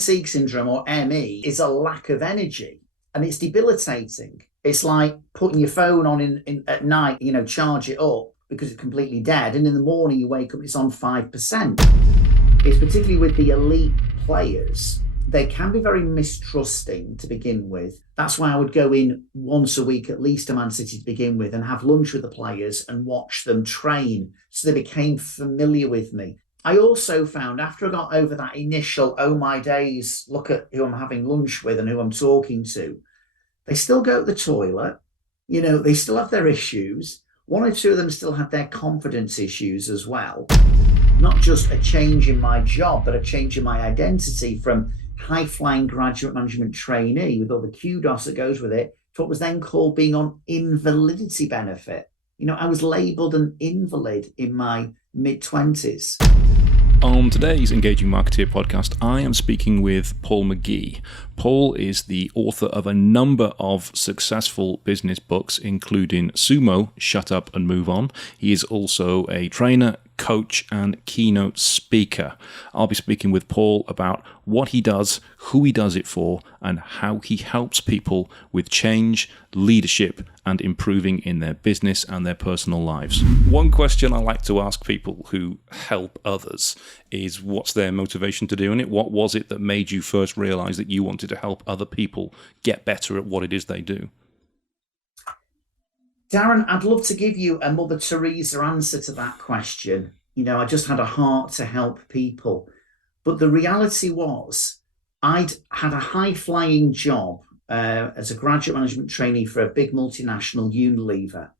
fatigue syndrome, or ME, is a lack of energy, and it's debilitating. It's like putting your phone on in at night, charge it up because it's completely dead, and in the morning you wake up, it's on 5%. It's particularly with the elite players. They can be very mistrusting to begin with. That's why I would go in once a week, at least, to Man City to begin with, and have lunch with the players and watch them train. So they became familiar with me. I also found after I got over that initial, oh my days, look at who I'm having lunch with and who I'm talking to, they still go to the toilet. They still have their issues. One or two of them still have their confidence issues as well. Not just a change in my job, but a change in my identity from high-flying graduate management trainee with all the kudos that goes with it to what was then called being on invalidity benefit. I was labelled an invalid in my mid-20s. On today's Engaging Marketeer podcast, I am speaking with Paul McGee. Paul is the author of a number of successful business books, including Sumo, Shut Up and Move On. He is also a trainer, coach, and keynote speaker. I'll be speaking with Paul about what he does, who he does it for, and how he helps people with change, leadership, and improving in their business and their personal lives. One question I like to ask people who help others is, what's their motivation to doing it? What was it that made you first realize that you wanted to help other people get better at what it is they do? Darren, I'd love to give you a Mother Teresa answer to that question. I just had a heart to help people. But the reality was, I'd had a high-flying job as a graduate management trainee for a big multinational, Unilever.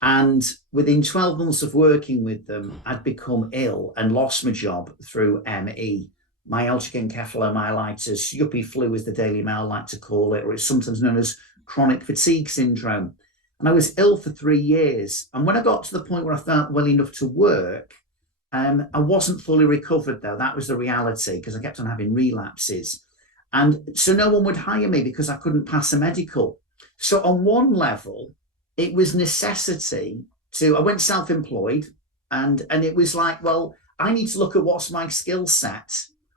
And within 12 months of working with them, I'd become ill and lost my job through ME. Myalgic encephalomyelitis, yuppie flu, as the Daily Mail like to call it, or it's sometimes known as chronic fatigue syndrome. And I was ill for 3 years. And when I got to the point where I felt well enough to work, I wasn't fully recovered, though. That was the reality, because I kept on having relapses. And so no one would hire me because I couldn't pass a medical. So on one level, it was necessity I went self-employed, and it was like, well, I need to look at what's my skill set.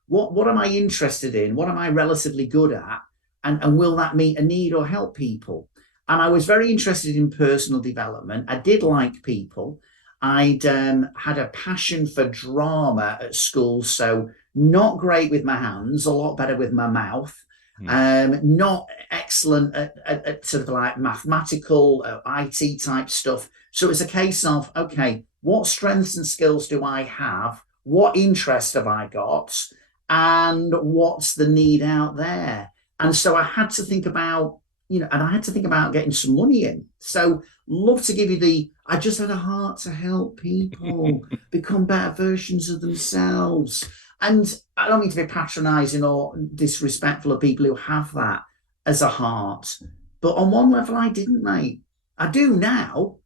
What am I interested in? What am I relatively good at? And will that meet a need or help people? And I was very interested in personal development. I did like people. I'd had a passion for drama at school, so not great with my hands, a lot better with my mouth. Not excellent at sort of like mathematical, IT type stuff. So it was a case of, okay, what strengths and skills do I have? What interest have I got? And what's the need out there? And so I had to think about, and I had to think about getting some money in. So love to give you I just had a heart to help people become better versions of themselves. And I don't mean to be patronizing or disrespectful of people who have that as a heart. But on one level, I didn't, mate. I do now,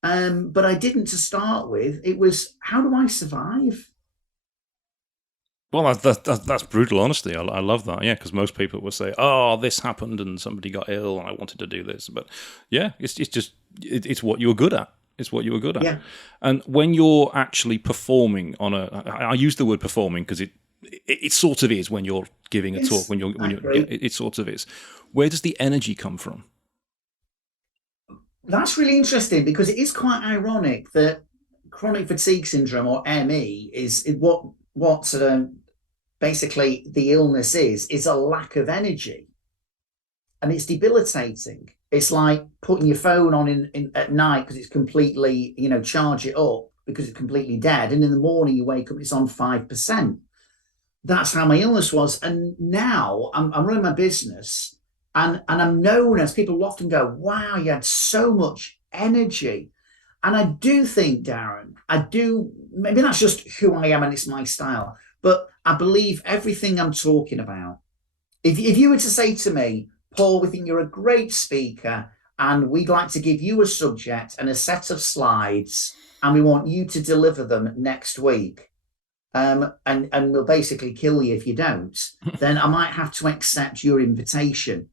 but I didn't to start with. It was, how do I survive? Well, that's brutal honesty. I love that, yeah, because most people will say, oh, this happened and somebody got ill and I wanted to do this. But yeah, it's what you were good at. It's what you were good at. Yeah. And when you're actually performing I use the word performing because it sort of is when you're giving a talk, it sort of is. Where does the energy come from? That's really interesting, because it is quite ironic that chronic fatigue syndrome, or ME, is what sort of basically the illness is a lack of energy, and it's debilitating. It's like putting your phone on in at night because it's completely, charge it up because it's completely dead, and in the morning you wake up, it's on 5%. That's how my illness was. And now I'm running my business, and I'm known as, people often go, wow, you had so much energy. And I do think, Darren, maybe that's just who I am and it's my style, but I believe everything I'm talking about. If you were to say to me, Paul, we think you're a great speaker and we'd like to give you a subject and a set of slides and we want you to deliver them next week, and we'll basically kill you if you don't, then I might have to accept your invitation.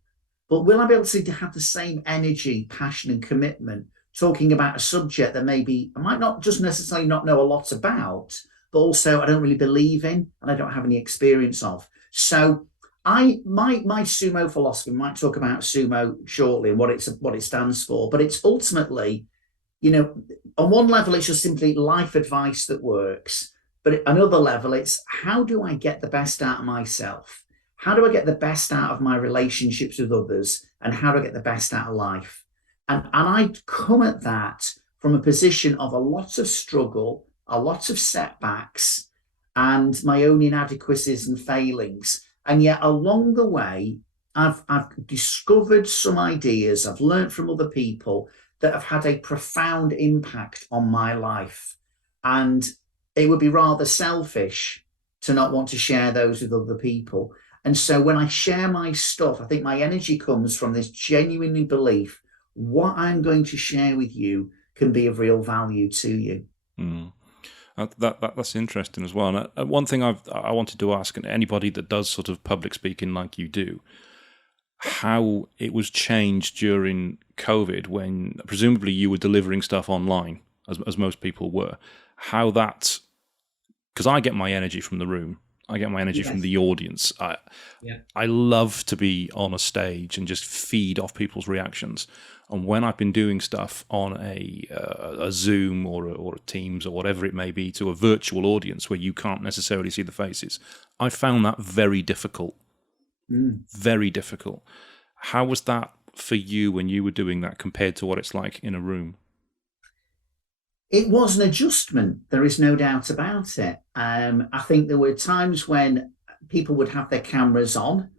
But will I be able to have the same energy, passion and commitment talking about a subject that maybe I might not just necessarily not know a lot about, but also I don't really believe in and I don't have any experience of? So my sumo philosophy, we might talk about sumo shortly and what it stands for, but it's ultimately, on one level, it's just simply life advice that works. But at another level, it's how do I get the best out of myself? How do I get the best out of my relationships with others? And how do I get the best out of life? And I come at that from a position of a lot of struggle, a lot of setbacks, and my own inadequacies and failings. And yet along the way, I've discovered some ideas, I've learned from other people that have had a profound impact on my life. And it would be rather selfish to not want to share those with other people. And so when I share my stuff, I think my energy comes from this genuinely belief what I'm going to share with you can be of real value to you. Mm. That's interesting as well. And one thing I wanted to ask, and anybody that does sort of public speaking like you do, how it was changed during COVID when presumably you were delivering stuff online, as most people were. How that, because I get my energy from the room. I get my energy from the audience. I love to be on a stage and just feed off people's reactions. And when I've been doing stuff on a Zoom or a Teams or whatever it may be to a virtual audience where you can't necessarily see the faces, I found that very difficult. Very difficult. How was that for you when you were doing that compared to what it's like in a room? It was an adjustment. There is no doubt about it. I think there were times when people would have their cameras on,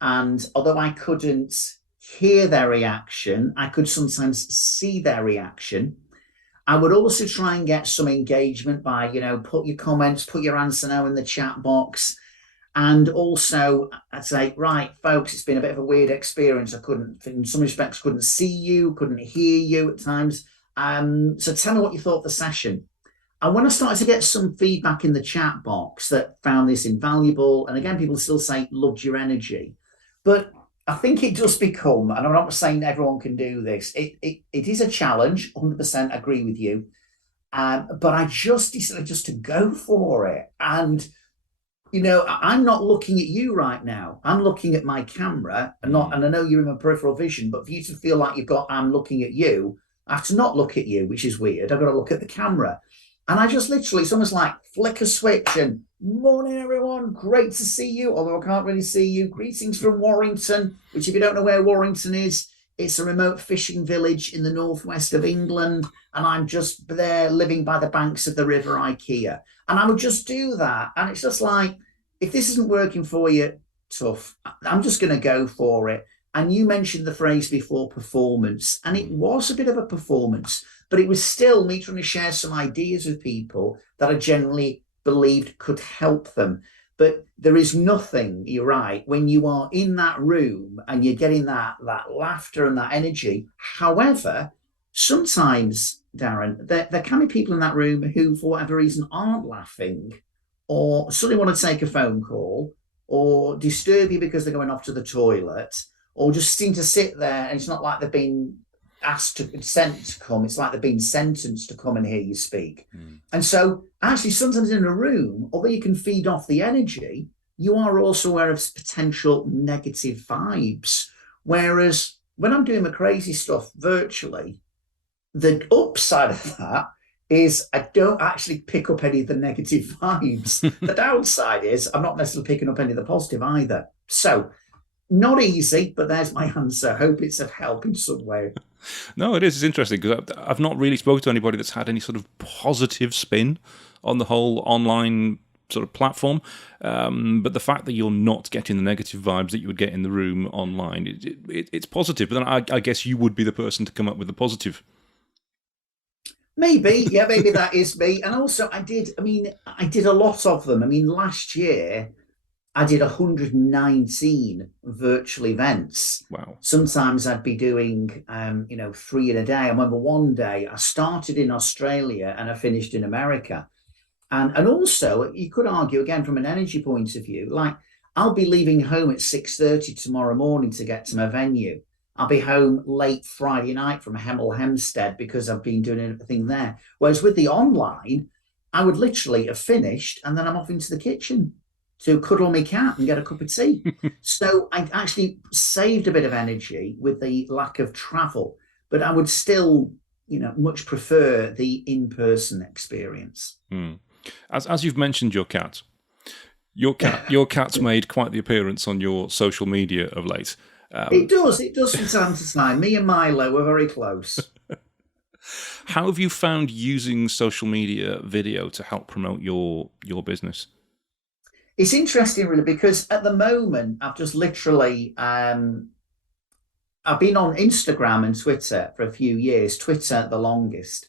and although I couldn't hear their reaction, I could sometimes see their reaction. I would also try and get some engagement by, put your comments, put your answer now in the chat box. And also I'd say, right, folks, it's been a bit of a weird experience. I couldn't, in some respects, couldn't see you, couldn't hear you at times. So tell me what you thought of the session. And when I started to get some feedback in the chat box that found this invaluable, and again, people still say, loved your energy. But I think it does become, and I'm not saying everyone can do this, it is a challenge, 100% agree with you. But I just decided just to go for it. And, I'm not looking at you right now. I'm looking at my camera, and I know you're in my peripheral vision, but for you to feel like I'm looking at you, I have to not look at you, which is weird. I've got to look at the camera. And I just literally, it's almost like flick a switch and morning, everyone. Great to see you, although I can't really see you. Greetings from Warrington, which if you don't know where Warrington is, it's a remote fishing village in the northwest of England. And I'm just there living by the banks of the River Ikea. And I would just do that. And it's just like, if this isn't working for you, tough. I'm just going to go for it. And you mentioned the phrase before, performance, and it was a bit of a performance, but it was still me trying to share some ideas with people that I generally believed could help them. But there is nothing, you're right, when you are in that room and you're getting that laughter and that energy. However, sometimes, Darren, there can be people in that room who, for whatever reason, aren't laughing or suddenly want to take a phone call or disturb you because they're going off to the toilet, or just seem to sit there, and it's not like they've been sent to come. It's like they've been sentenced to come and hear you speak. And so actually sometimes in a room, although you can feed off the energy, you are also aware of potential negative vibes. Whereas when I'm doing my crazy stuff virtually, the upside of that is I don't actually pick up any of the negative vibes. The downside is I'm not necessarily picking up any of the positive either. So not easy, but there's my answer. Hope it's of help in some way. No, it is. It's interesting because I've not really spoken to anybody that's had any sort of positive spin on the whole online sort of platform. But the fact that you're not getting the negative vibes that you would get in the room online, it's positive. But then I guess you would be the person to come up with the positive. Maybe, yeah, maybe that is me. And also I did a lot of them. Last year, I did 119 virtual events. Wow. Sometimes I'd be doing, 3 in a day. I remember one day I started in Australia and I finished in America. And also, you could argue, again, from an energy point of view, like I'll be leaving home at 6:30 tomorrow morning to get to my venue. I'll be home late Friday night from Hemel Hempstead because I've been doing everything there. Whereas with the online, I would literally have finished and then I'm off into the kitchen to cuddle my cat and get a cup of tea. So I actually saved a bit of energy with the lack of travel, but I would still, much prefer the in-person experience. As you've mentioned your cat's made quite the appearance on your social media of late. It does from time to time. Me and Milo are very close. How have you found using social media video to help promote your business? It's interesting, really, because at the moment, I've just literally, I've been on Instagram and Twitter for a few years, Twitter the longest.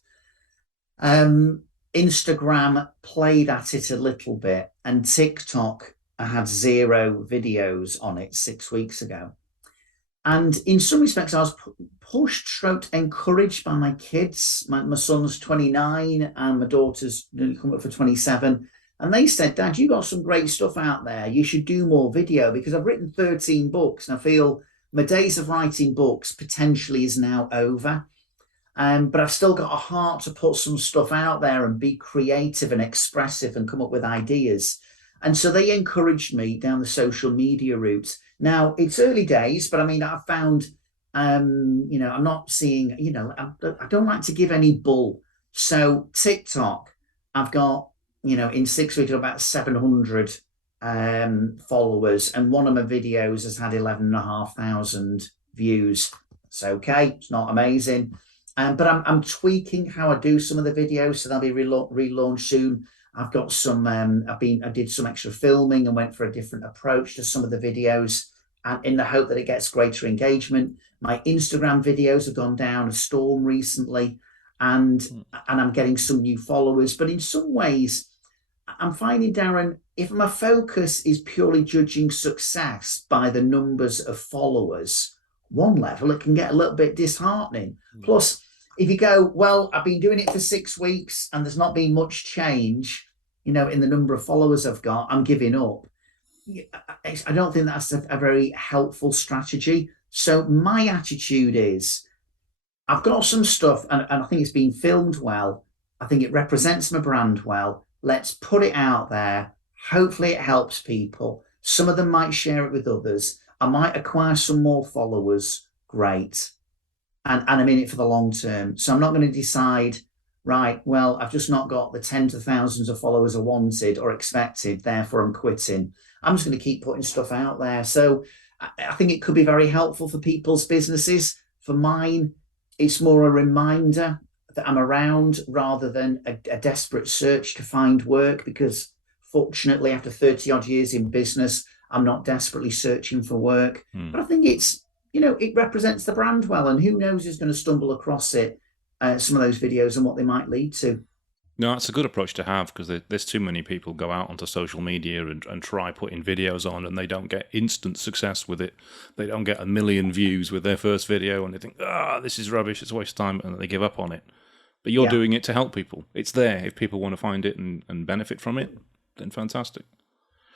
Instagram played at it a little bit, and TikTok, I had 0 videos on it 6 weeks ago. And in some respects, I was pushed, stroked, encouraged by my kids. My son's 29 and my daughter's nearly come up for 27. And they said, Dad, you got some great stuff out there. You should do more video, because I've written 13 books and I feel my days of writing books potentially is now over. But I've still got a heart to put some stuff out there and be creative and expressive and come up with ideas. And so they encouraged me down the social media route. Now, it's early days, but I mean, I've found, I'm not seeing, I don't like to give any bull. So TikTok, I've got, in 6 weeks, about 700 followers, and one of my videos has had 11,500 views. It's okay. It's not amazing. But I'm tweaking how I do some of the videos, so they'll be relaunched soon. I've got some, I did some extra filming and went for a different approach to some of the videos, and in the hope that it gets greater engagement. My Instagram videos have gone down a storm recently, and I'm getting some new followers. But in some ways, I'm finding, Darren, if my focus is purely judging success by the numbers of followers, one level, it can get a little bit disheartening. Plus, if you go, well, I've been doing it for 6 weeks and there's not been much change, in the number of followers I've got, I'm giving up. I don't think that's a very helpful strategy. So my attitude is, I've got some stuff and I think it's been filmed well. I think it represents my brand well. Let's put it out there. Hopefully it helps people. Some of them might share it with others. I might acquire some more followers. Great. And I'm in it for the long term. So I'm not going to decide, right, well, I've just not got the tens of thousands of followers I wanted or expected, therefore I'm quitting. I'm just going to keep putting stuff out there. So I think it could be very helpful for people's businesses. For mine, it's more a reminder that I'm around rather than a desperate search to find work, because fortunately, after 30 odd years in business, I'm not desperately searching for work. But I think it's, it represents the brand well, and who knows who's going to stumble across it, some of those videos and what they might lead to. No, that's a good approach to have, because there's too many people go out onto social media and try putting videos on, and they don't get instant success with it. They don't get 1 million views with their first video, and they think, this is rubbish, it's a waste of time, and they give up on it. But you're doing it to help people. It's there. If people want to find it and benefit from it, then fantastic.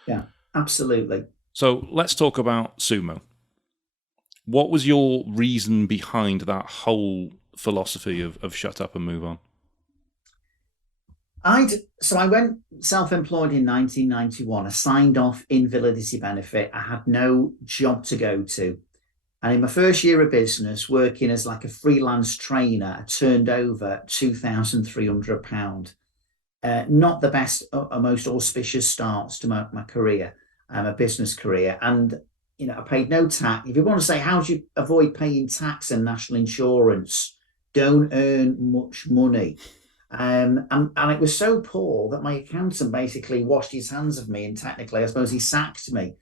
Yeah, absolutely. So let's talk about Sumo. What was your reason behind that whole philosophy of shut up and move on? So I went self-employed in 1991. I signed off invalidity benefit. I had no job to go to. And in my first year of business, working as like a freelance trainer, I turned over £2,300. Not the best or most auspicious starts to my career, my business career. And, I paid no tax. If you want to say, how do you avoid paying tax and national insurance? Don't earn much money. And it was so poor that my accountant basically washed his hands of me, and technically, I suppose, he sacked me.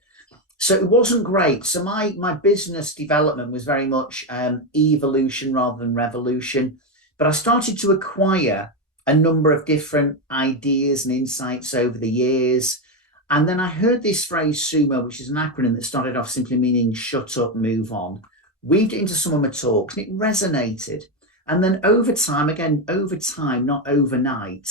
So it wasn't great. So my business development was very much evolution rather than revolution. But I started to acquire a number of different ideas and insights over the years. And then I heard this phrase, Sumo, which is an acronym that started off simply meaning shut up, move on, weaved it into some of my talks, and it resonated. And then over time, not overnight,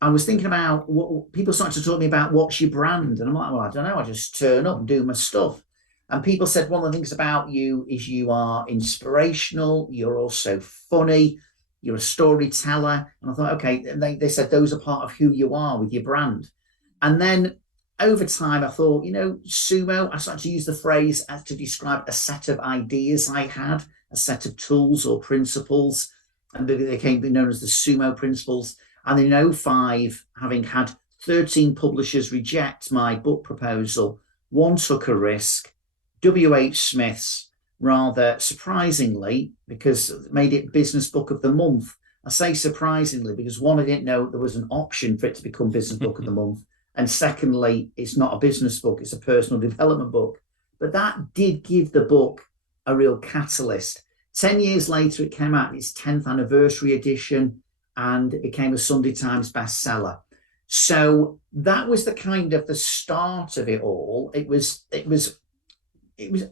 I was thinking about what people started to talk to me about, what's your brand? And I'm like, well, I don't know. I just turn up and do my stuff. And people said, one of the things about you is you are inspirational. You're also funny. You're a storyteller. And I thought, okay, they said those are part of who you are with your brand. And then over time, I thought, Sumo, I started to use the phrase as to describe a set of ideas I had, a set of tools or principles, and they came to be known as the Sumo principles. And in '05, having had 13 publishers reject my book proposal, one took a risk. W.H. Smith's, rather surprisingly, because it made it Business Book of the Month. I say surprisingly because one, I didn't know there was an option for it to become Business Book of the Month. And secondly, it's not a business book, it's a personal development book. But that did give the book a real catalyst. 10 years later, it came out in its 10th anniversary edition, and it became a Sunday Times bestseller. So that was the kind of the start of it all. It was,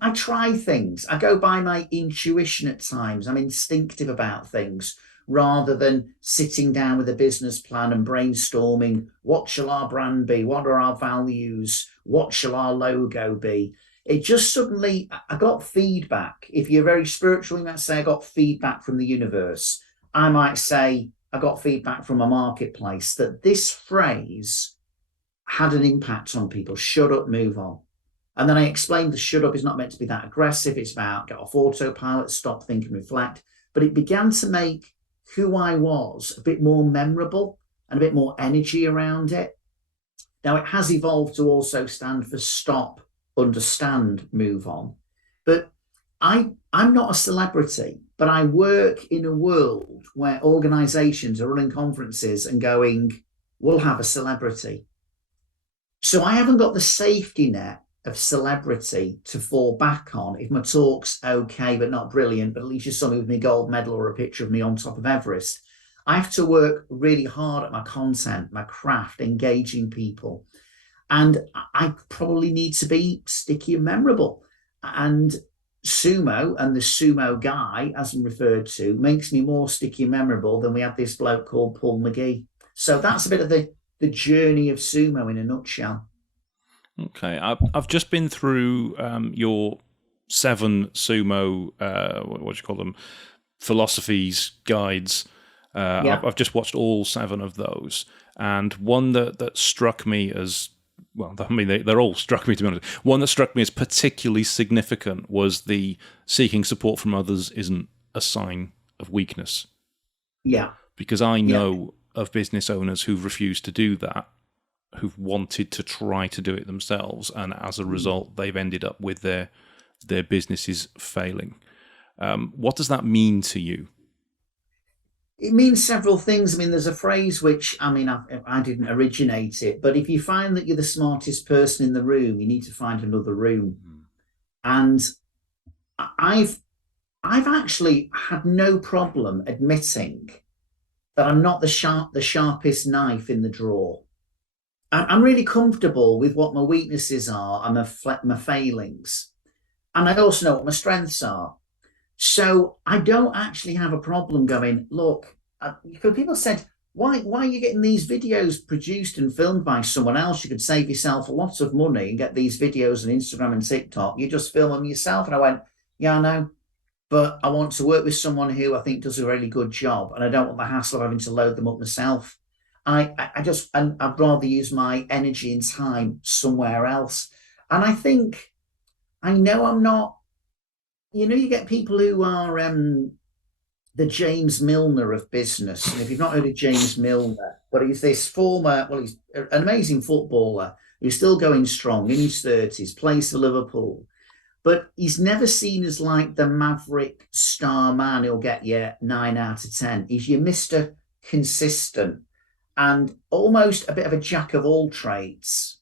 I try things. I go by my intuition at times. I'm instinctive about things rather than sitting down with a business plan and brainstorming, what shall our brand be? What are our values? What shall our logo be? It just suddenly, I got feedback. If you're very spiritual, you might say I got feedback from the universe. I might say I got feedback from a marketplace that this phrase had an impact on people. Shut up, move on. And then I explained the shut up is not meant to be that aggressive. It's about get off autopilot, stop, think and reflect. But it began to make who I was a bit more memorable and a bit more energy around it. Now, it has evolved to also stand for stop, understand, move on. But I'm not a celebrity, but I work in a world where organizations are running conferences and going, we'll have a celebrity. So I haven't got the safety net of celebrity to fall back on if my talk's okay but not brilliant, but at least you saw me with my gold medal or a picture of me on top of Everest. I have to work really hard at my content, my craft, engaging people. And I probably need to be sticky and memorable. And Sumo and the Sumo guy, as I'm referred to, makes me more sticky and memorable than we had this bloke called Paul McGee. So that's a bit of the journey of Sumo in a nutshell. Okay, I've just been through your 7 Sumo, what do you call them, philosophies, guides. Yeah. I've just watched all 7 of those, and one that struck me as, well, I mean, they're all struck me, to be honest. One that struck me as particularly significant was the seeking support from others isn't a sign of weakness. Yeah. Because I know of business owners who've refused to do that, who've wanted to try to do it themselves, and as a result, they've ended up with their businesses failing. What does that mean to you? It means several things. I mean, there's a phrase which, I didn't originate it, but if you find that you're the smartest person in the room, you need to find another room. And I've actually had no problem admitting that I'm not the sharpest knife in the drawer. I'm really comfortable with what my weaknesses are and my failings. And I also know what my strengths are. So I don't actually have a problem going, look, because people said, why are you getting these videos produced and filmed by someone else? You could save yourself a lot of money and get these videos on Instagram and TikTok. You just film them yourself. And I went, yeah, I know. But I want to work with someone who I think does a really good job. And I don't want the hassle of having to load them up myself. I'd rather use my energy and time somewhere else. And I think, I know I'm not, you get people who are the James Milner of business. And if you've not heard of James Milner, but he's this he's an amazing footballer who's still going strong in his 30s, plays for Liverpool. But he's never seen as like the maverick star man who'll get you 9 out of 10. He's your Mr. Consistent and almost a bit of a jack of all trades.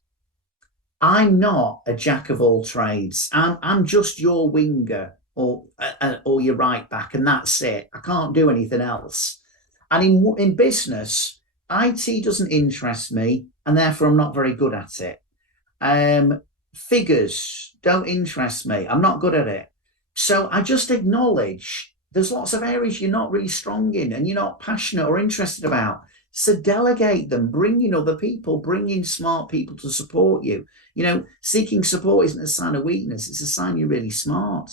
I'm not a jack of all trades. I'm just your winger or your right back, and that's it. I can't do anything else. And in business, IT doesn't interest me, and therefore I'm not very good at it. Figures don't interest me. I'm not good at it. So I just acknowledge there's lots of areas you're not really strong in and you're not passionate or interested about. So delegate them, bring in other people, bring in smart people to support you. Seeking support isn't a sign of weakness. It's a sign you're really smart.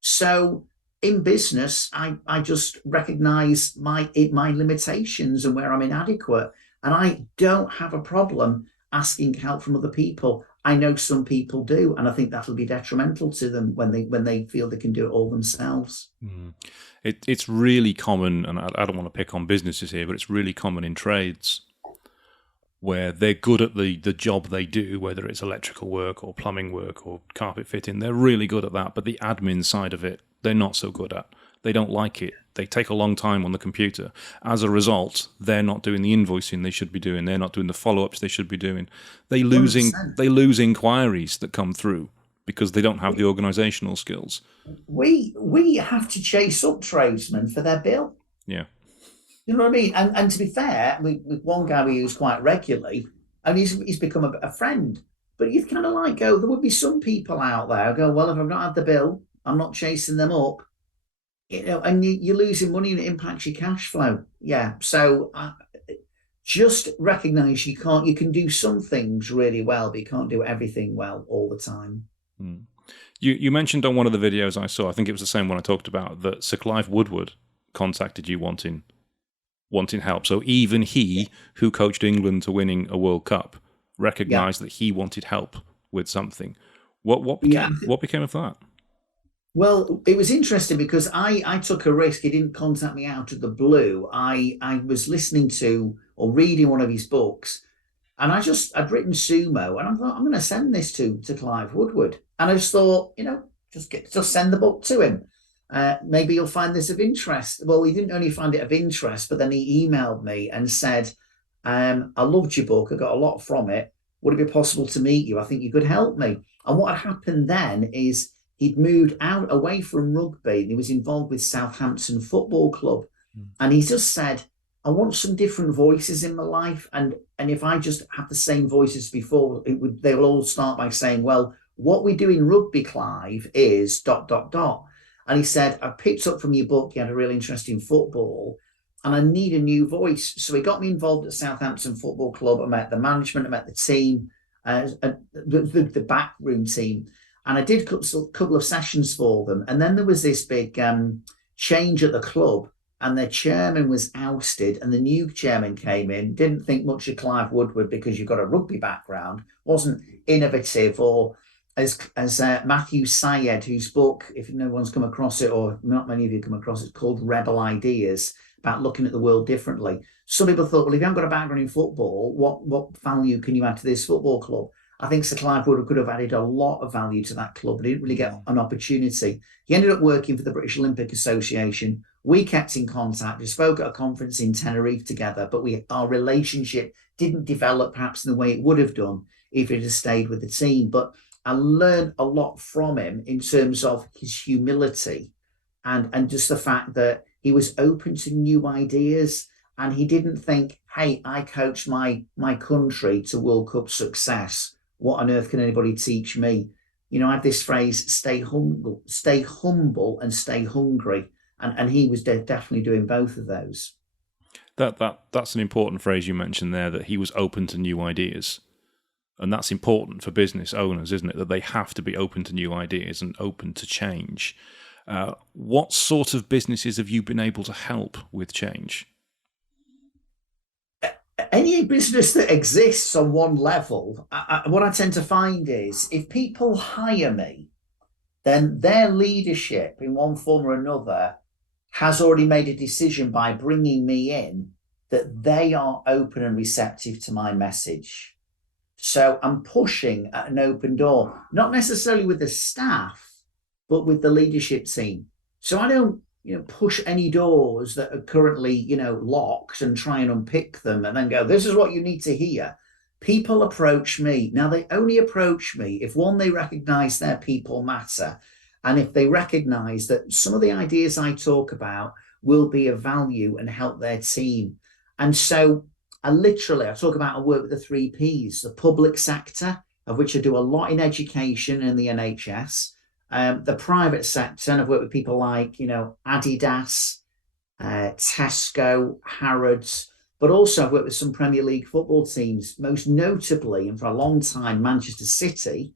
So in business, I just recognize my limitations and where I'm inadequate. And I don't have a problem asking help from other people. I know some people do, and I think that'll be detrimental to them when they feel they can do it all themselves. It's really common, and I don't want to pick on businesses here, but it's really common in trades where they're good at the job they do, whether it's electrical work or plumbing work or carpet fitting. They're really good at that, but the admin side of it, they're not so good at. They don't like it. They take a long time on the computer. As a result, they're not doing the invoicing they should be doing. They're not doing the follow-ups they should be doing. They lose inquiries that come through because they don't have the organisational skills. We have to chase up tradesmen for their bill. Yeah. You know what I mean? And to be fair, with one guy we use quite regularly, and he's become a friend. But you kind of like go, there would be some people out there who go, well, if I've not had the bill, I'm not chasing them up. And you're losing money and it impacts your cash flow. Yeah. So just recognize you can do some things really well, but you can't do everything well all the time. You mentioned on one of the videos I saw, I think it was the same one I talked about, that Sir Clive Woodward contacted you wanting help. So even he, who coached England to winning a World Cup, recognised that he wanted help with something. What became of that? Well, it was interesting because I took a risk. He didn't contact me out of the blue. I was listening to or reading one of his books, and I'd written Sumo, and I thought, I'm going to send this to Clive Woodward. And I just thought, just send the book to him. Maybe you'll find this of interest. Well, he didn't only find it of interest, but then he emailed me and said, I loved your book. I got a lot from it. Would it be possible to meet you? I think you could help me. And what had happened then is he'd moved out away from rugby and he was involved with Southampton Football Club. And he just said, I want some different voices in my life. And if I just have the same voices before, they will all start by saying, well, what we do in rugby, Clive, is ... And he said, I picked up from your book, you had a really interesting football, and I need a new voice. So he got me involved at Southampton Football Club. I met the management, I met the team, the backroom team. And I did a couple of sessions for them. And then there was this big change at the club, and their chairman was ousted, and the new chairman came in, didn't think much of Clive Woodward because you've got a rugby background, wasn't innovative, or as Matthew Syed, whose book, if no one's come across it, or not many of you come across it, called Rebel Ideas, about looking at the world differently. Some people thought, well, if you haven't got a background in football, what value can you add to this football club? I think Sir Clive Woodward could have added a lot of value to that club, but he didn't really get an opportunity. He ended up working for the British Olympic Association. We kept in contact. We spoke at a conference in Tenerife together, but our relationship didn't develop perhaps in the way it would have done if it had stayed with the team. But I learned a lot from him in terms of his humility and just the fact that he was open to new ideas. And he didn't think, hey, I coached my country to World Cup success. What on earth can anybody teach me? I have this phrase, stay humble and stay hungry. And he was definitely doing both of those. That's an important phrase you mentioned there, that he was open to new ideas. And that's important for business owners, isn't it? That they have to be open to new ideas and open to change. What sort of businesses have you been able to help with change? Any business that exists on one level, what I tend to find is if people hire me, then their leadership in one form or another has already made a decision by bringing me in that they are open and receptive to my message. So I'm pushing at an open door, not necessarily with the staff, but with the leadership team. So I don't push any doors that are currently, locked and try and unpick them and then go, this is what you need to hear. People approach me. Now, they only approach me if, one, they recognize their people matter. And if they recognize that some of the ideas I talk about will be of value and help their team. And so I talk about, I work with the 3 Ps, the public sector, of which I do a lot in education and the NHS. The private sector, and I've worked with people like, Adidas, Tesco, Harrods, but also I've worked with some Premier League football teams, most notably, and for a long time, Manchester City.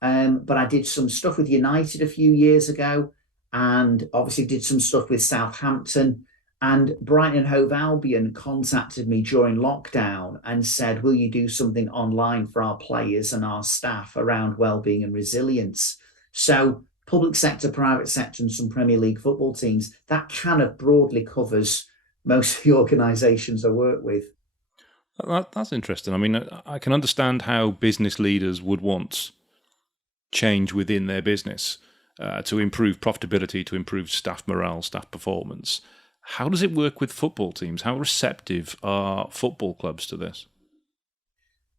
But I did some stuff with United a few years ago, and obviously did some stuff with Southampton. And Brighton and Hove Albion contacted me during lockdown and said, will you do something online for our players and our staff around wellbeing and resilience? So public sector, private sector, and some Premier League football teams, that kind of broadly covers most of the organisations I work with. That's interesting. I mean, I can understand how business leaders would want change within their business to improve profitability, to improve staff morale, staff performance. How does it work with football teams? How receptive are football clubs to this?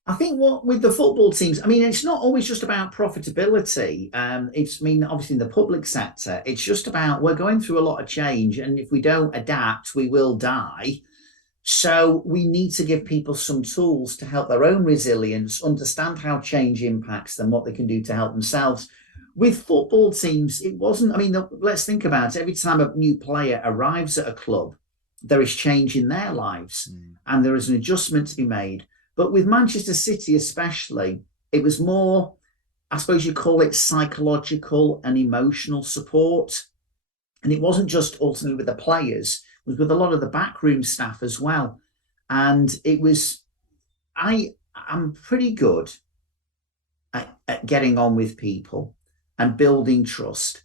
I think what with the football teams, I mean, it's not always just about profitability. Obviously in the public sector, it's just about we're going through a lot of change, and if we don't adapt, we will die. So we need to give people some tools to help their own resilience, understand how change impacts them, what they can do to help themselves. With football teams, it wasn't, I mean, let's think about it. Every time a new player arrives at a club, there is change in their lives and there is an adjustment to be made. But with Manchester City especially, it was more, I suppose you call it psychological and emotional support. And it wasn't just ultimately with the players, it was with a lot of the backroom staff as well. And it was, I'm pretty good at getting on with people and building trust.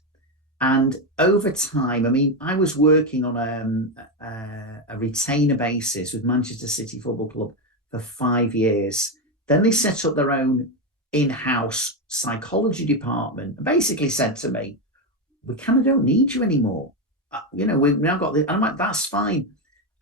And over time, I mean, I was working on a retainer basis with Manchester City Football Club for 5 years. Then they set up their own in-house psychology department and basically said to me, we kind of don't need you anymore. We've now got this. And I'm like, that's fine.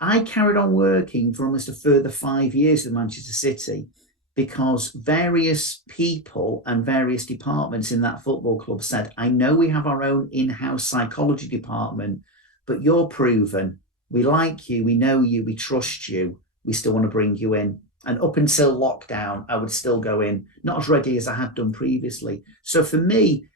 I carried on working for almost a further 5 years with Manchester City because various people and various departments in that football club said, I know we have our own in-house psychology department, but you're proven. We like you. We know you. We trust you. We still want to bring you in. And up until lockdown, I would still go in, not as regularly as I had done previously. So for me,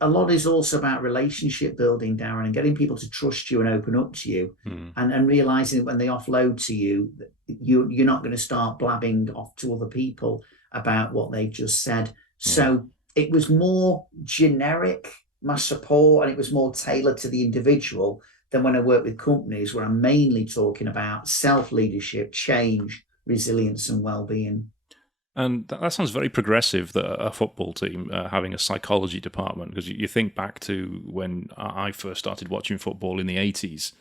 a lot is also about relationship building, Darren, and getting people to trust you and open up to you, and realizing that when they offload to you, you're not going to start blabbing off to other people about what they've just said. So it was more generic, my support, and it was more tailored to the individual than when I work with companies where I'm mainly talking about self-leadership, change, resilience, and well-being. And that sounds very progressive, that a football team having a psychology department, because you think back to when I first started watching football in the 80s,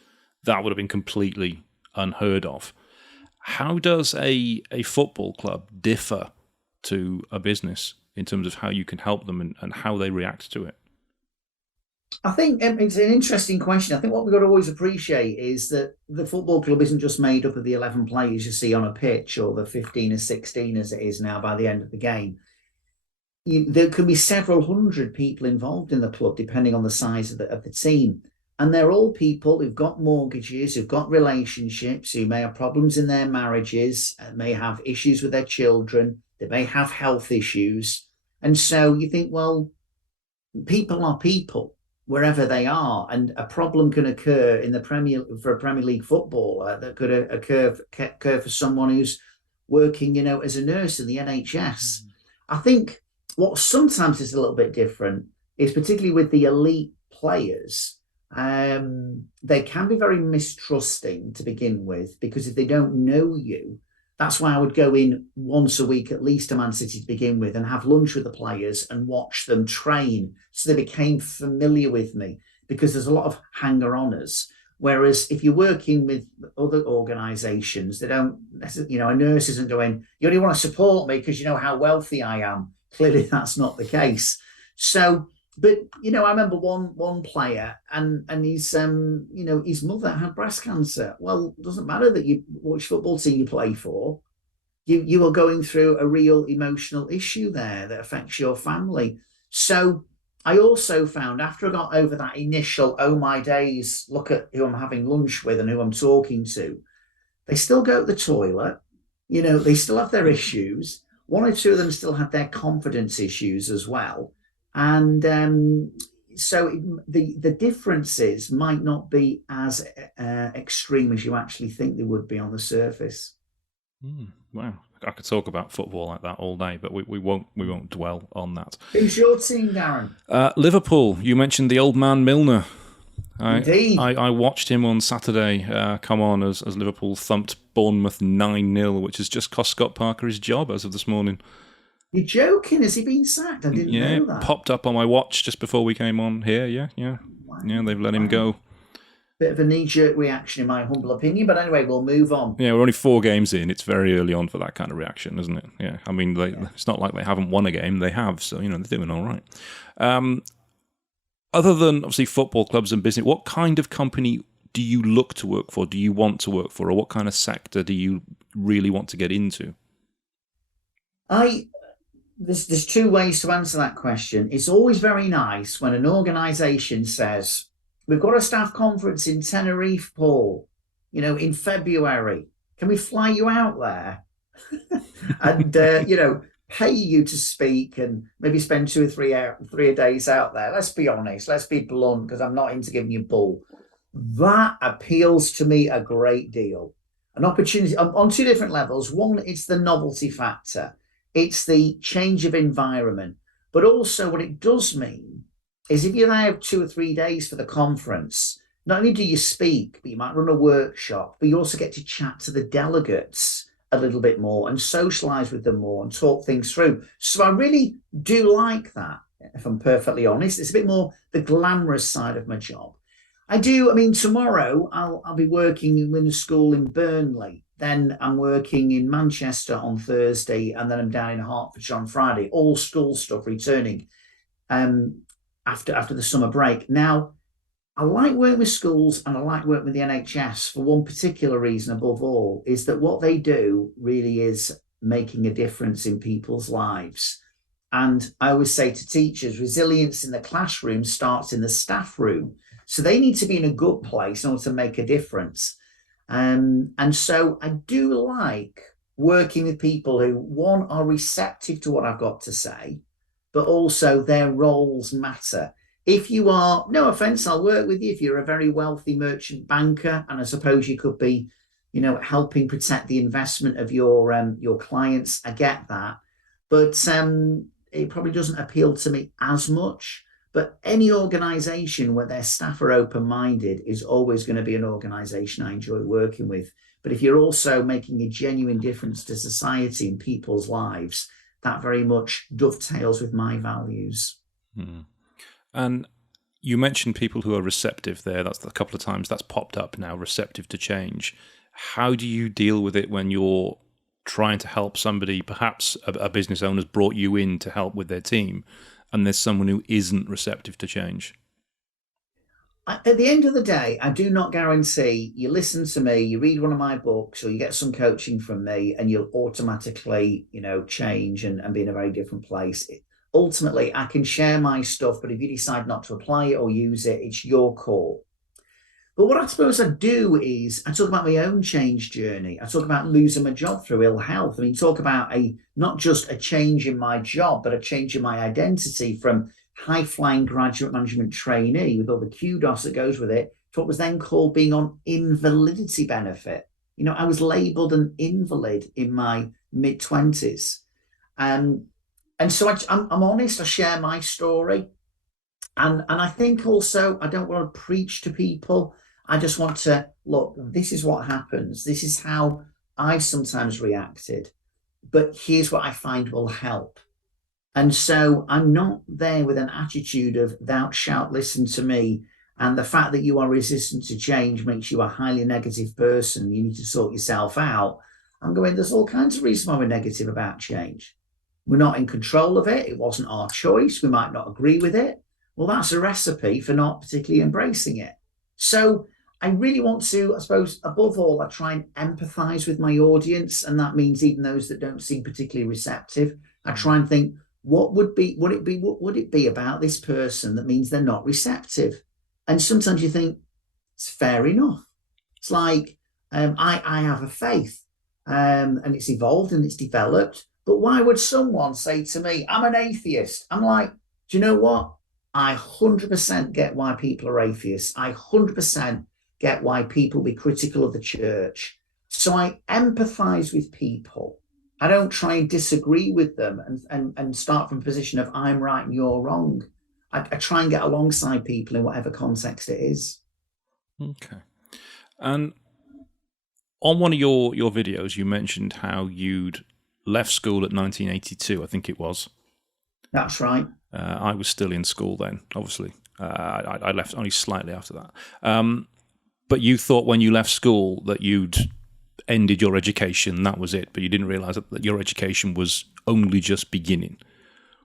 that would have been completely unheard of. How does a football club differ to a business in terms of how you can help them and how they react to it? I think it's an interesting question. I think what we've got to always appreciate is that the football club isn't just made up of the 11 players you see on a pitch or the 15 or 16 as it is now by the end of the game. There can be several hundred people involved in the club depending on the size of the team. And they're all people who've got mortgages, who've got relationships, who may have problems in their marriages, may have issues with their children, they may have health issues. And so you think, well, people are people wherever they are, and a problem can occur in for a Premier League footballer that could occur for someone who's working, as a nurse in the NHS. I think what sometimes is a little bit different is particularly with the elite players. They can be very mistrusting to begin with because if they don't know you, that's why I would go in once a week at least to Man City to begin with and have lunch with the players and watch them train so they became familiar with me, because there's a lot of hanger-oners. Whereas if you're working with other organisations, they don't, a nurse isn't going, you only want to support me because you know how wealthy I am. Clearly that's not the case. So, but, I remember one player and his, his mother had breast cancer. Well, it doesn't matter which football team you play for. You are going through a real emotional issue there that affects your family. So I also found after I got over that initial, oh my days, look at who I'm having lunch with and who I'm talking to, they still go to the toilet. They still have their issues. One or two of them still have their confidence issues as well. And so the differences might not be as extreme as you actually think they would be on the surface. Wow, I could talk about football like that all day, but we won't dwell on that. Who's your team, Darren? Liverpool. You mentioned the old man Milner. Indeed. I watched him on Saturday come on as Liverpool thumped Bournemouth 9-0, which has just cost Scott Parker his job as of this morning. You're joking? Has he been sacked? I didn't know It that. popped up on my watch just before we came on here. Yeah, they've let him go. Bit of a knee-jerk reaction, in my humble opinion. But anyway, we'll move on. Yeah, we're only 4 games in. It's very early on for that kind of reaction, isn't it? Yeah, I mean, it's not like they haven't won a game. They have, so, they're doing all right. Other than, obviously, football clubs and business, what kind of company do you look to work for? Do you want to work for? Or what kind of sector do you really want to get into? There's 2 ways to answer that question. It's always very nice when an organisation says, we've got a staff conference in Tenerife, Paul, in February. Can we fly you out there? And, pay you to speak and maybe spend 2 or 3 days out there. Let's be honest. Let's be blunt, because I'm not into giving you bull. That appeals to me a great deal. An opportunity on 2 different levels. One, it's the novelty factor. It's the change of environment. But also what it does mean is if you have 2 or 3 days for the conference, not only do you speak, but you might run a workshop, but you also get to chat to the delegates a little bit more and socialize with them more and talk things through. So I really do like that, if I'm perfectly honest. It's a bit more the glamorous side of my job. Tomorrow I'll be working in a school in Burnley. Then I'm working in Manchester on Thursday, and then I'm down in Hertfordshire on Friday. All school stuff returning after the summer break. Now, I like working with schools and I like working with the NHS for one particular reason above all, is that what they do really is making a difference in people's lives. And I always say to teachers, resilience in the classroom starts in the staff room. So they need to be in a good place in order to make a difference. And so I do like working with people who, one, are receptive to what I've got to say, but also their roles matter. If you are, no offense, I'll work with you. If you're a very wealthy merchant banker, and I suppose you could be, helping protect the investment of your clients, I get that. But it probably doesn't appeal to me as much. But any organization where their staff are open-minded is always going to be an organization I enjoy working with. But if you're also making a genuine difference to society and people's lives, that very much dovetails with my values. And you mentioned people who are receptive there. That's a couple of times that's popped up now, receptive to change. How do you deal with it when you're trying to help somebody, perhaps a business owner's brought you in to help with their team, and there's someone who isn't receptive to change? At the end of the day, I do not guarantee you listen to me, you read one of my books, or you get some coaching from me, and you'll automatically, change and be in a very different place. Ultimately, I can share my stuff, but if you decide not to apply it or use it, it's your call. But what I suppose I do is I talk about my own change journey. I talk about losing my job through ill health. Talk about not just a change in my job, but a change in my identity from high-flying graduate management trainee with all the kudos that goes with it to what was then called being on invalidity benefit. I was labelled an invalid in my mid-20s. And so I'm honest, I share my story. And I think also I don't want to preach to people. I just want to, look, this is what happens. This is how I've sometimes reacted. But here's what I find will help. And so I'm not there with an attitude of thou shalt listen to me. And the fact that you are resistant to change makes you a highly negative person. You need to sort yourself out. I'm going, there's all kinds of reasons why we're negative about change. We're not in control of it. It wasn't our choice. We might not agree with it. Well, that's a recipe for not particularly embracing it. So I really want to, I suppose, above all, I try and empathize with my audience. And that means even those that don't seem particularly receptive. I try and think, what would it be about this person that means they're not receptive? And sometimes you think, it's fair enough. It's like, I have a faith and it's evolved and it's developed. But why would someone say to me, I'm an atheist? I'm like, do you know what? I 100% get why people are atheists. I 100% get why people be critical of the church. So I empathize with people. I don't try and disagree with them and start from a position of I'm right and you're wrong. I try and get alongside people in whatever context it is. Okay. And on one of your videos, you mentioned how you'd left school at 1982, I think it was. That's right. I was still in school then, obviously. I left only slightly after that. But you thought when you left school that you'd ended your education, that was it, but you didn't realise that your education was only just beginning.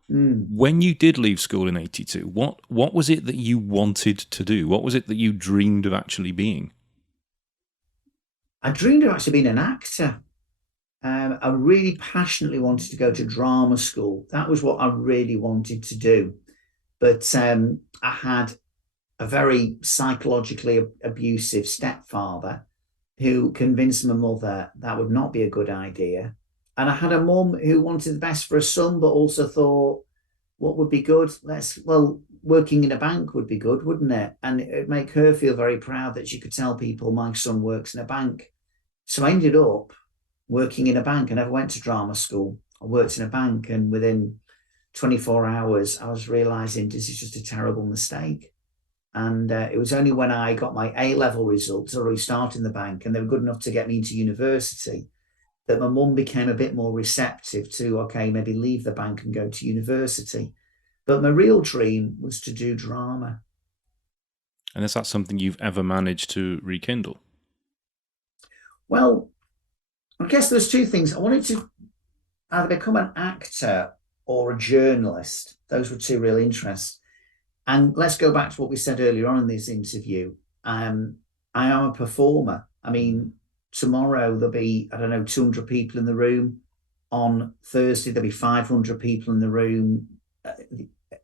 When you did leave school in 82, what was it that you wanted to do? What was it that you dreamed of actually being? I dreamed of actually being an actor. I really passionately wanted to go to drama school. That was what I really wanted to do. But I had a very psychologically abusive stepfather who convinced my mother that would not be a good idea. And I had a mum who wanted the best for her son, but also thought, what would be good? Working in a bank would be good, wouldn't it? And it'd make her feel very proud that she could tell people my son works in a bank. So I ended up working in a bank. I never went to drama school. I worked in a bank, and within 24 hours, I was realizing this is just a terrible mistake. And it was only when I got my A-level results, already starting the bank, and they were good enough to get me into university, that my mum became a bit more receptive to, okay, maybe leave the bank and go to university. But my real dream was to do drama. And is that something you've ever managed to rekindle? Well, I guess there's two things. I wanted to either become an actor or a journalist. Those were two real interests. And let's go back to what we said earlier on in this interview. I am a performer. I mean, tomorrow there'll be, I don't know, 200 people in the room. On Thursday, there'll be 500 people in the room.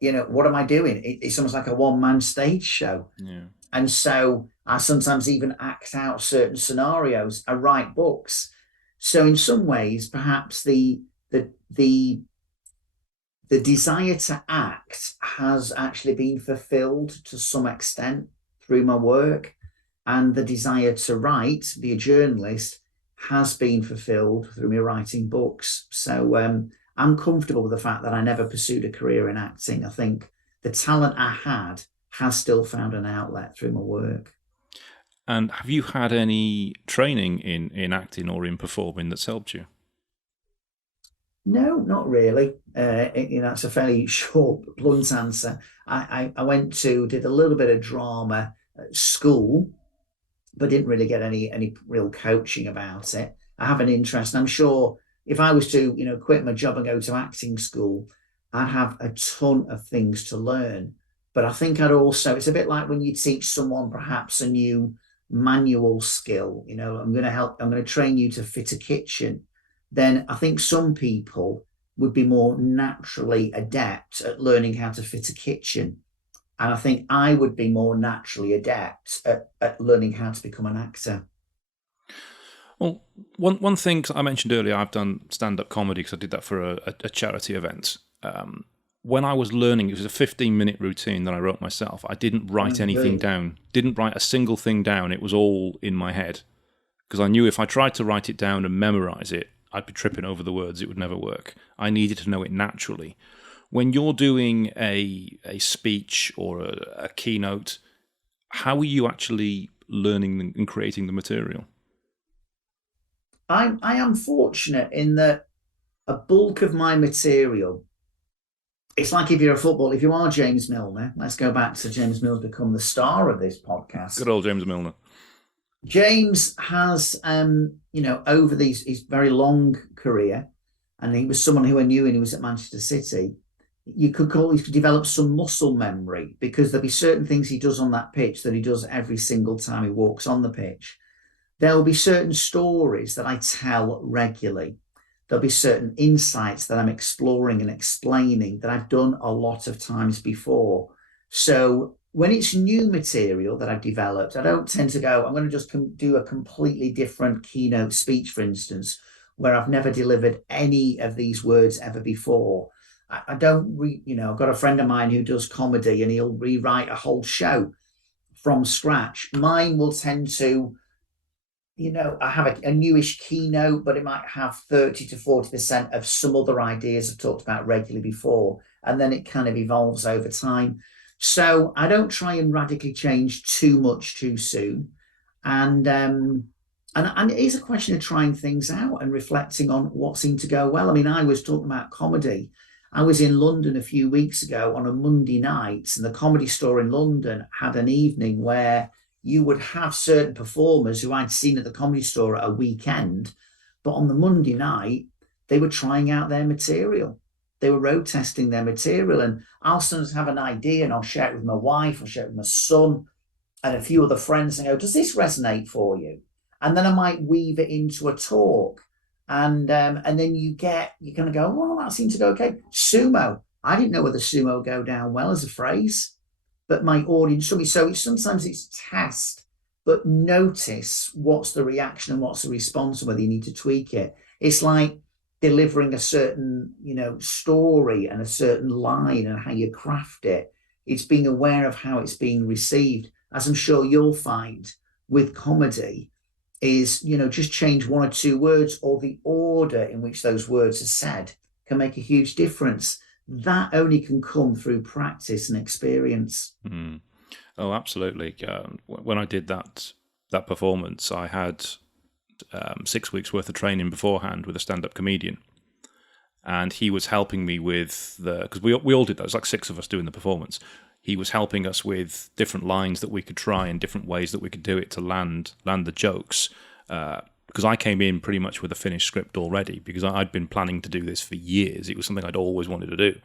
What am I doing? It's almost like a one-man stage show. Yeah. And so I sometimes even act out certain scenarios. I write books. So in some ways, perhaps the desire to act has actually been fulfilled to some extent through my work, and the desire to write, be a journalist, has been fulfilled through me writing books. So I'm comfortable with the fact that I never pursued a career in acting. I think the talent I had has still found an outlet through my work. And have you had any training in acting or in performing that's helped you? No, not really. It's a fairly short, blunt answer. I did a little bit of drama at school, but didn't really get any real coaching about it. I have an interest, and I'm sure if I was to, quit my job and go to acting school, I'd have a ton of things to learn. But I think it's a bit like when you teach someone perhaps a new manual skill, I'm going to train you to fit a kitchen. Then I think some people would be more naturally adept at learning how to fit a kitchen. And I think I would be more naturally adept at learning how to become an actor. Well, one thing I mentioned earlier, I've done stand-up comedy because I did that for a charity event. When I was learning, it was a 15-minute routine that I wrote myself. I didn't write anything down, didn't write a single thing down. It was all in my head because I knew if I tried to write it down and memorize it, I'd be tripping over the words. It would never work. I needed to know it naturally. When you're doing a speech or a keynote, how are you actually learning and creating the material? I am fortunate in that a bulk of my material, it's like if you're a football, if you are James Milner, let's go back to James Milner's become the star of this podcast. Good old James Milner. James has, over his very long career, and he was someone who I knew when he was at Manchester City, you could develop some muscle memory because there'll be certain things he does on that pitch that he does every single time he walks on the pitch. There will be certain stories that I tell regularly. There'll be certain insights that I'm exploring and explaining that I've done a lot of times before. So when it's new material that I've developed, I don't tend to go, I'm going to just do a completely different keynote speech, for instance, where I've never delivered any of these words ever before. I don't, I've got a friend of mine who does comedy and he'll rewrite a whole show from scratch. Mine will tend to, I have a newish keynote, but it might have 30 to 40% of some other ideas I've talked about regularly before. And then it kind of evolves over time. So I don't try and radically change too much too soon. And it is a question of trying things out and reflecting on what seemed to go well. I mean, I was talking about comedy. I was in London a few weeks ago on a Monday night, and the Comedy Store in London had an evening where you would have certain performers who I'd seen at the Comedy Store at a weekend, but on the Monday night, they were trying out their material. They were road testing their material. And I'll sometimes have an idea and I'll share it with my wife, I'll share it with my son and a few other friends and go, does this resonate for you? And then I might weave it into a talk. And then you kind of go, well, that seems to go okay. Sumo. I didn't know whether sumo would go down well as a phrase, but my audience told me. So sometimes it's test, but notice what's the reaction and what's the response and whether you need to tweak it. It's like delivering a certain, story and a certain line and how you craft it. It's being aware of how it's being received, as I'm sure you'll find with comedy, is, just change one or two words, or the order in which those words are said can make a huge difference. That only can come through practice and experience. Mm. Oh, absolutely. When I did that performance, I had 6 weeks worth of training beforehand with a stand-up comedian, and he was helping me with because we all did that. It was like 6 of us doing the performance. He was helping us with different lines that we could try and different ways that we could do it to land the jokes. Because I came in pretty much with a finished script already, because I'd been planning to do this for years. It was something I'd always wanted to do.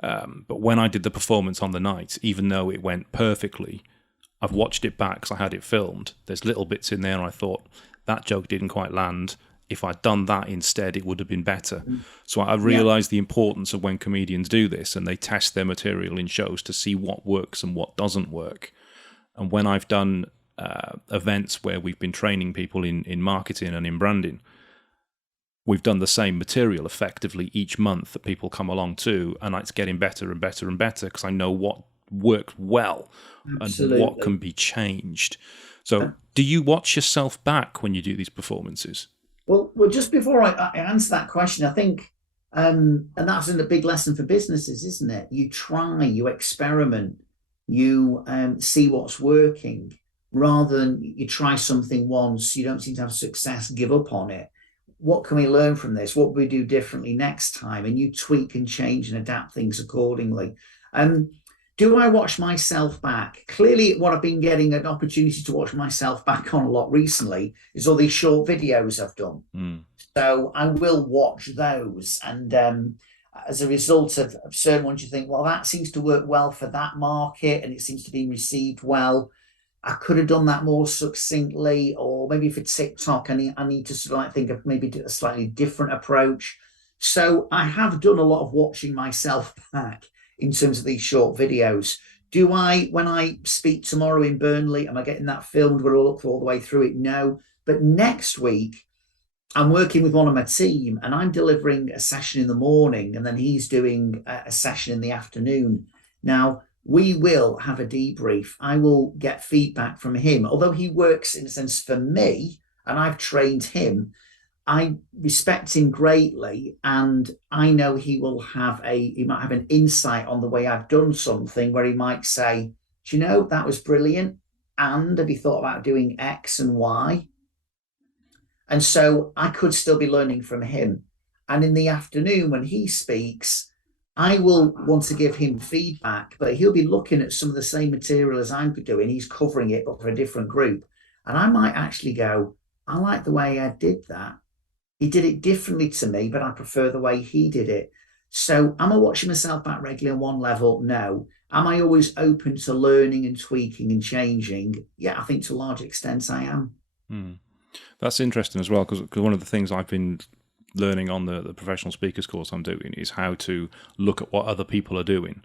But when I did the performance on the night, even though it went perfectly, I've watched it back because I had it filmed. There's little bits in there I thought, that joke didn't quite land. If I'd done that instead, it would have been better. So I realised the importance of when comedians do this and they test their material in shows to see what works and what doesn't work. And when I've done events where we've been training people in marketing and in branding, we've done the same material effectively each month that people come along to, and it's getting better and better and better because I know what worked well. Absolutely. And what can be changed. So do you watch yourself back when you do these performances? Well, just before I answer that question, I think, and that's a big lesson for businesses, isn't it? You try, you experiment, you see what's working, rather than you try something once, you don't seem to have success, give up on it. What can we learn from this? What will we do differently next time? And you tweak and change and adapt things accordingly. Do I watch myself back? Clearly, what I've been getting an opportunity to watch myself back on a lot recently is all these short videos I've done. So I will watch those. And as a result of certain ones, you think, well, that seems to work well for that market and it seems to be received well. I could have done that more succinctly, or maybe for TikTok, I need to sort of like think of maybe a slightly different approach. So I have done a lot of watching myself back in terms of these short videos. Do I, when I speak tomorrow in Burnley, am I getting that filmed? Will I look all the way through it? No. But next week, I'm working with one of my team and I'm delivering a session in the morning and then he's doing a session in the afternoon. Now, we will have a debrief. I will get feedback from him. Although he works in a sense for me and I've trained him, I respect him greatly, and I know he might have an insight on the way I've done something where he might say, do you know, that was brilliant. And have you thought about doing X and Y? And so I could still be learning from him. And in the afternoon when he speaks, I will want to give him feedback, but he'll be looking at some of the same material as I'm doing. He's covering it, but for a different group. And I might actually go, I like the way I did that. He did it differently to me, but I prefer the way he did it. So am I watching myself back regularly on one level? No. Am I always open to learning and tweaking and changing? Yeah, I think to a large extent I am. That's interesting as well, because one of the things I've been learning on the professional speakers course I'm doing is how to look at what other people are doing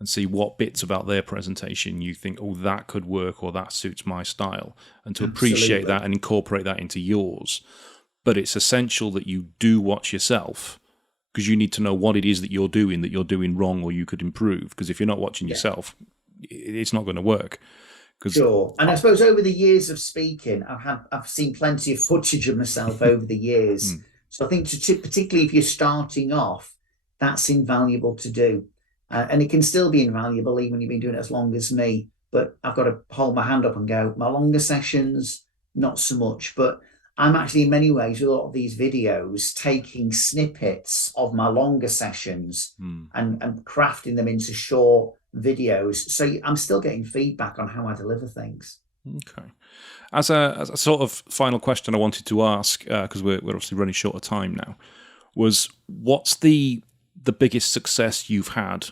and see what bits about their presentation you think, oh, that could work or that suits my style, and to appreciate that and incorporate that into yours. But it's essential that you do watch yourself, because you need to know what it is that you're doing wrong or you could improve. Because if you're not watching yourself, it's not going to work. Sure. And I suppose over the years of speaking, I've seen plenty of footage of myself over the years. So I think particularly if you're starting off, that's invaluable to do. And it can still be invaluable even when you've been doing it as long as me. But I've got to hold my hand up and go, my longer sessions, not so much. But I'm actually in many ways with a lot of these videos taking snippets of my longer sessions and crafting them into short videos. So I'm still getting feedback on how I deliver things. Okay. As a sort of final question I wanted to ask, because we're obviously running short of time now, was what's the biggest success you've had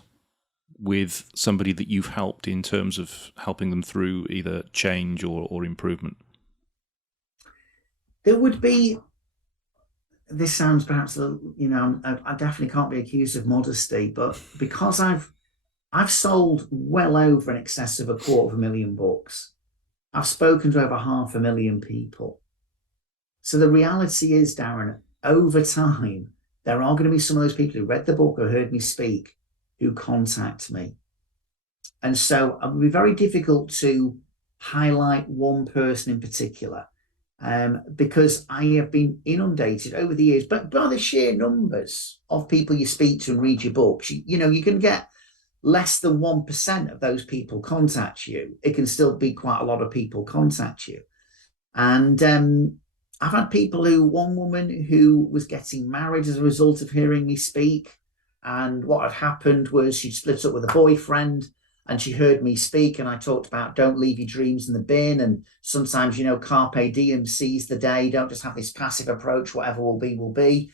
with somebody that you've helped in terms of helping them through either change or improvement? There would be, this sounds perhaps, I definitely can't be accused of modesty, but because I've sold well over in excess of 250,000 books, I've spoken to over 500,000 people. So the reality is, Darren, over time, there are going to be some of those people who read the book or heard me speak who contact me. And so it would be very difficult to highlight one person in particular, because I have been inundated over the years, but by the sheer numbers of people you speak to and read your books, you can get less than 1% of those people contact you. It can still be quite a lot of people contact you. And I've had one woman who was getting married as a result of hearing me speak. And what had happened was she'd split up with a boyfriend and she heard me speak. And I talked about don't leave your dreams in the bin. And sometimes, carpe diem, seize the day. Don't just have this passive approach. Whatever will be, will be.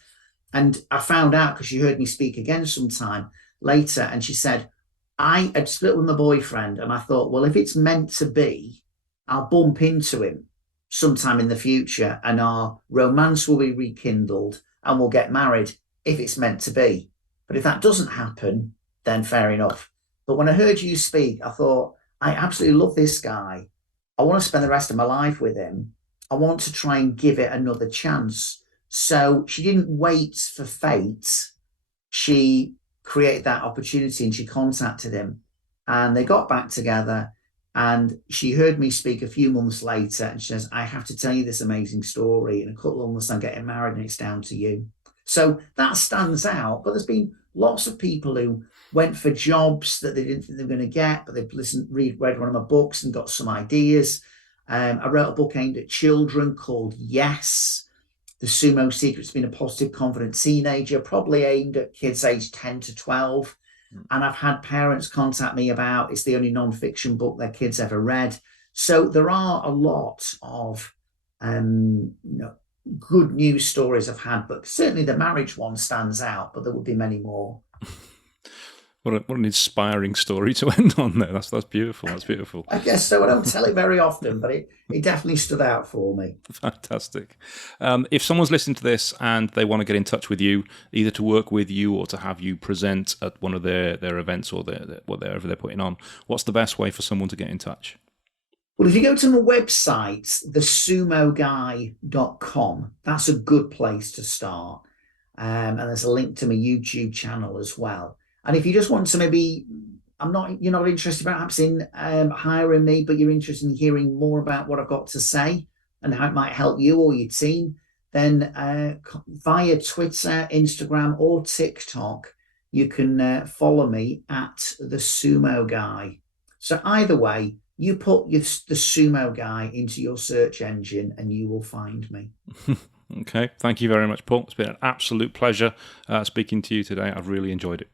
And I found out because she heard me speak again sometime later. And she said, I had split with my boyfriend. And I thought, well, if it's meant to be, I'll bump into him sometime in the future and our romance will be rekindled and we'll get married if it's meant to be. But if that doesn't happen, then fair enough. But when I heard you speak, I thought, I absolutely love this guy. I want to spend the rest of my life with him. I want to try and give it another chance. So she didn't wait for fate. She created that opportunity and she contacted him and they got back together. And she heard me speak a few months later and she says, I have to tell you this amazing story. In a couple of months, I'm getting married and it's down to you. So that stands out. But there's been lots of people who went for jobs that they didn't think they were going to get, but they've read one of my books and got some ideas. I wrote a book aimed at children called Yes, The Sumo Secret's Been a Positive, Confident Teenager, probably aimed at kids aged 10 to 12. And I've had parents contact me about it's the only non-fiction book their kids ever read. So there are a lot of good news stories I've had, but certainly the marriage one stands out, but there would be many more. What an inspiring story to end on there. That's beautiful. That's beautiful. I guess so. I don't tell it very often, but it definitely stood out for me. Fantastic. If someone's listening to this and they want to get in touch with you, either to work with you or to have you present at one of their events or whatever they're putting on, what's the best way for someone to get in touch? Well, if you go to my website, thesumoguy.com, that's a good place to start. And there's a link to my YouTube channel as well. And if you just want to maybe, you're not interested perhaps in hiring me, but you're interested in hearing more about what I've got to say and how it might help you or your team, then via Twitter, Instagram, or TikTok, you can follow me at the Sumo Guy. So either way, you put the Sumo Guy into your search engine and you will find me. Okay. Thank you very much, Paul. It's been an absolute pleasure speaking to you today. I've really enjoyed it.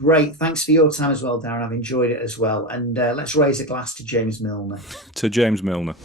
Great. Thanks for your time as well, Darren. I've enjoyed it as well. And let's raise a glass to James Milner. To James Milner.